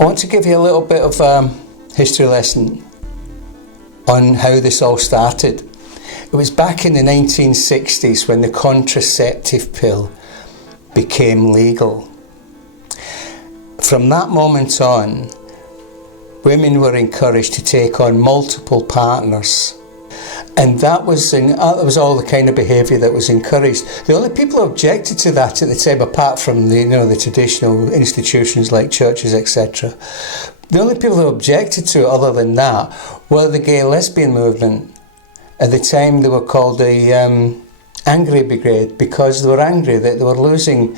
I want to give you a little bit of a history lesson on how this all started. It was back in the 1960s when the contraceptive pill became legal. From that moment on, women were encouraged to take on multiple partners. And that was all the kind of behaviour that was encouraged. The only people who objected to that at the time, apart from the traditional institutions like churches, etc., the only people who objected to it other than that were the gay lesbian movement. At the time they were called the Angry Brigade, because they were angry that they were losing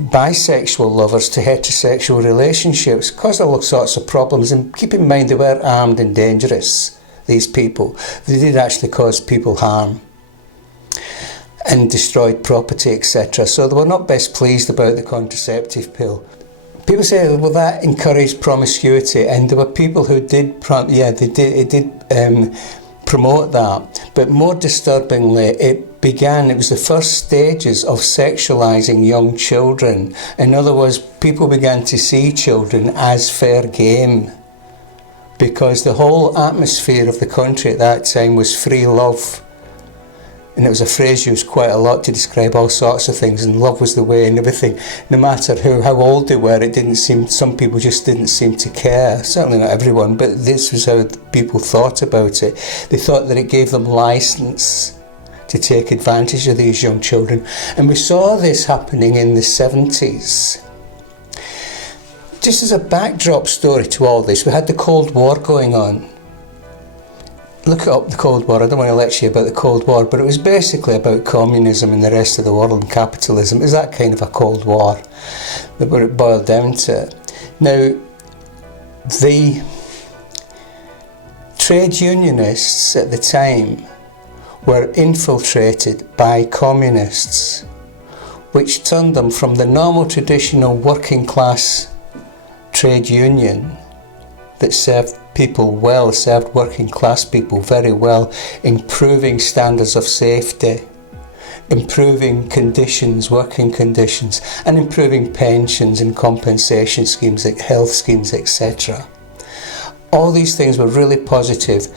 bisexual lovers to heterosexual relationships, caused all sorts of problems. And keep in mind, they were armed and dangerous. These people, they did actually cause people harm and destroyed property, etc. So they were not best pleased about the contraceptive pill. People say, well, that encouraged promiscuity, and there were people who did promote that. But more disturbingly, it was the first stages of sexualising young children. In other words, people began to see children as fair game, because the whole atmosphere of the country at that time was free love. And it was a phrase used quite a lot to describe all sorts of things, and love was the way and everything. No matter how old they were, some people just didn't seem to care. Certainly not everyone, but this was how people thought about it. They thought that it gave them licence to take advantage of these young children. And we saw this happening in the 70s. Just as a backdrop story to all this, we had the Cold War going on. Look up the Cold War. I don't want to lecture you about the Cold War, but it was basically about communism and the rest of the world and capitalism. It was that kind of a Cold War, where it boiled down to. Now, the trade unionists at the time were infiltrated by communists, which turned them from the normal traditional working class trade union that served people well, served working class people very well, improving standards of safety, improving conditions, working conditions, and improving pensions and compensation schemes, health schemes, etc. All these things were really positive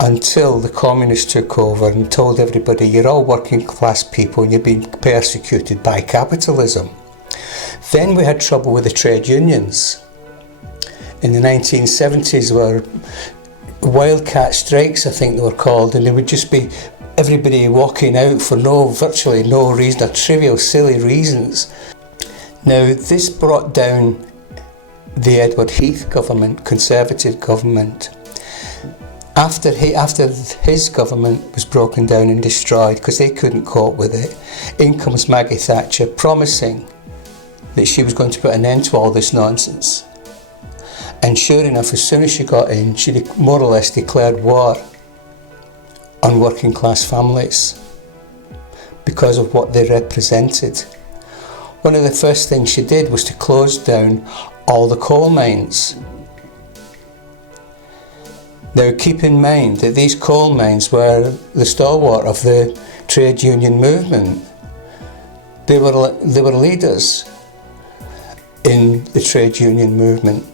until the communists took over and told everybody, you're all working class people and you're being persecuted by capitalism. Then we had trouble with the trade unions. In the 1970s were wildcat strikes, I think they were called, and there would just be everybody walking out for virtually no reason, or trivial, silly reasons. Now, this brought down the Edward Heath government, Conservative government. After his government was broken down and destroyed because they couldn't cope with it, in comes Maggie Thatcher promising that she was going to put an end to all this nonsense. And sure enough, as soon as she got in, she more or less declared war on working class families because of what they represented. One of the first things she did was to close down all the coal mines. Now, keep in mind that these coal mines were the stalwart of the trade union movement. They were leaders in the trade union movement.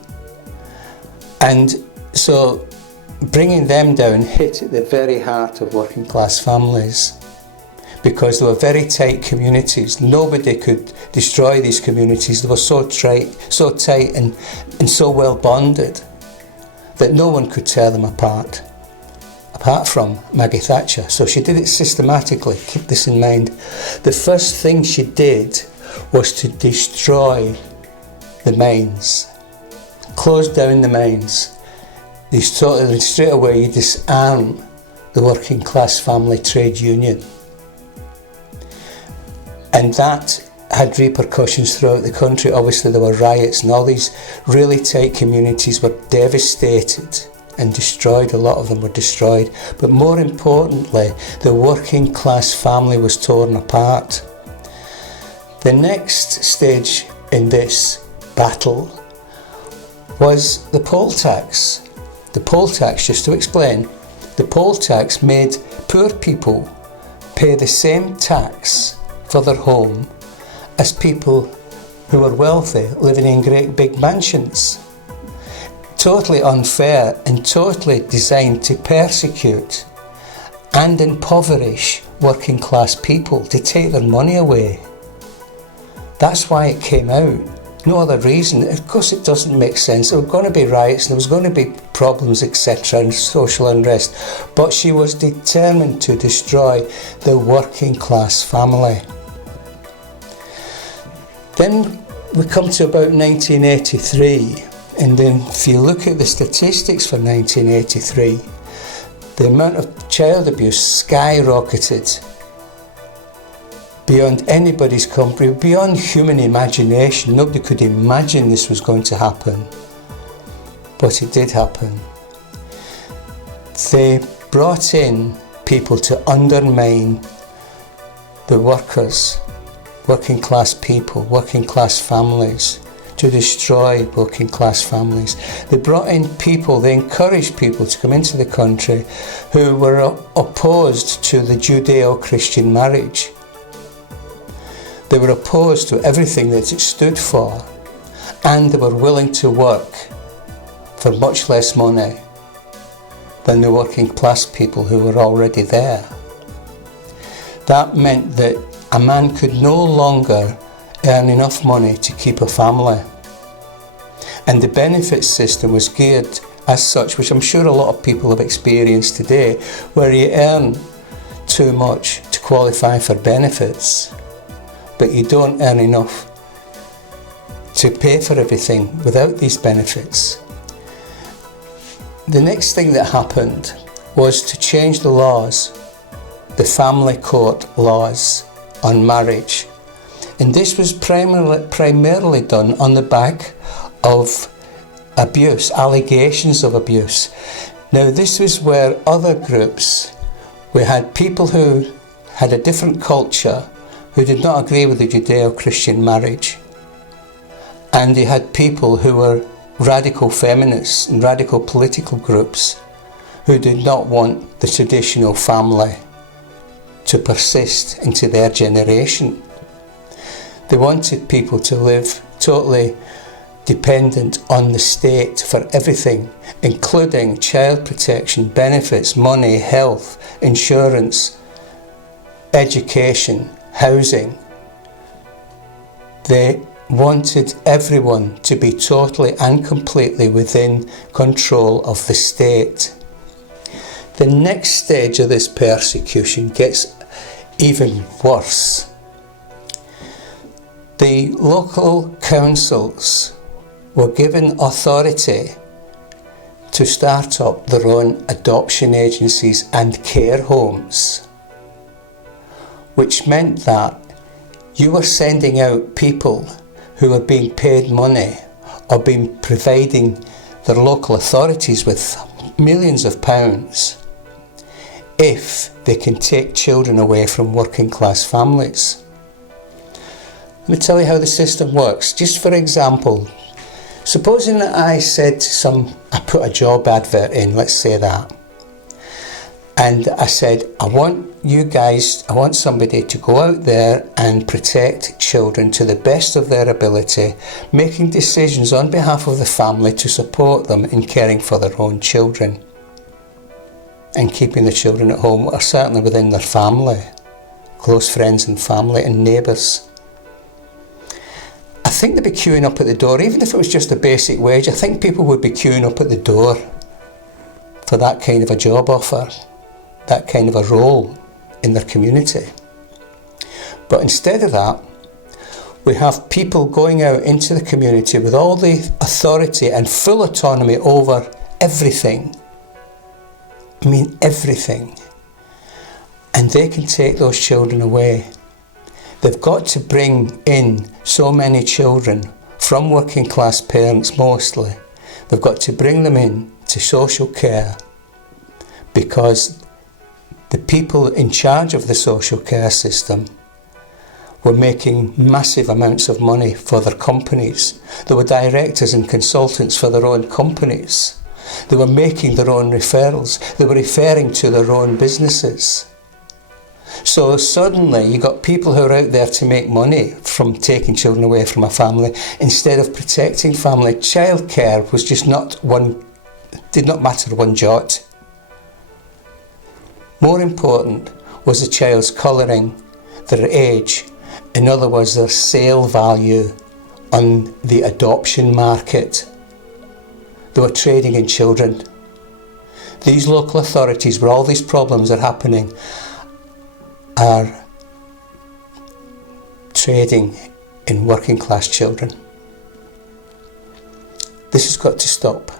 And so bringing them down hit at the very heart of working class families, because they were very tight communities. Nobody could destroy these communities. They were so tight and so well bonded that no one could tear them apart from Maggie Thatcher. So she did it systematically. Keep this in mind. The first thing she did was to destroy the mines. Close down the mines. Straight away you disarm the working class family trade union. And that had repercussions throughout the country. Obviously there were riots, and all these really tight communities were devastated and destroyed. A lot of them were destroyed. But more importantly, the working class family was torn apart. The next stage in this battle was the poll tax. The poll tax, just to explain, the poll tax made poor people pay the same tax for their home as people who were wealthy, living in great big mansions. totally unfair and totally designed to persecute and impoverish working class people, to take their money away. That's why it came out. No other reason. Of course it doesn't make sense. There were going to be riots, there was going to be problems, etc., and social unrest. But she was determined to destroy the working class family. Then we come to about 1983, and then if you look at the statistics for 1983, the amount of child abuse skyrocketed beyond anybody's comprehension, beyond human imagination. Nobody could imagine this was going to happen, but it did happen. They brought in people to undermine the workers, working class people, working class families, to destroy working class families. They brought in people, they encouraged people to come into the country who were opposed to the Judeo-Christian marriage. They were opposed to everything that it stood for, and they were willing to work for much less money than the working class people who were already there. That meant that a man could no longer earn enough money to keep a family. And the benefit system was geared as such, which I'm sure a lot of people have experienced today, where you earn too much to qualify for benefits, but you don't earn enough to pay for everything without these benefits. The next thing that happened was to change the laws, the family court laws on marriage. And this was primarily done on the back of abuse, allegations of abuse. Now this was where other groups, we had people who had a different culture, who did not agree with the Judeo-Christian marriage. And you had people who were radical feminists and radical political groups who did not want the traditional family to persist into their generation. They wanted people to live totally dependent on the state for everything, including child protection, benefits, money, health, insurance, education, housing. They wanted everyone to be totally and completely within control of the state. The next stage of this persecution gets even worse. The local councils were given authority to start up their own adoption agencies and care homes, which meant that you were sending out people who were being paid money or being providing their local authorities with millions of pounds if they can take children away from working class families. Let me tell you how the system works. Just for example, supposing that I put a job advert in, let's say that, and I said, I want somebody to go out there and protect children to the best of their ability, making decisions on behalf of the family to support them in caring for their own children and keeping the children at home, or certainly within their family, close friends and family and neighbours. I think they'd be queuing up at the door, even if it was just a basic wage. I think people would be queuing up at the door for that kind of a job offer, that kind of a role in their community. But instead of that, we have people going out into the community with all the authority and full autonomy over everything. I mean everything. And they can take those children away. They've got to bring in so many children from working class parents mostly. They've got to bring them in to social care because the people in charge of the social care system were making massive amounts of money for their companies. They were directors and consultants for their own companies. They were making their own referrals. They were referring to their own businesses. So suddenly you got people who are out there to make money from taking children away from a family instead of protecting family. Childcare was just did not matter one jot. More important was the child's colouring, their age, in other words their sale value on the adoption market. They were trading in children. These local authorities, where all these problems are happening, are trading in working class children. This has got to stop.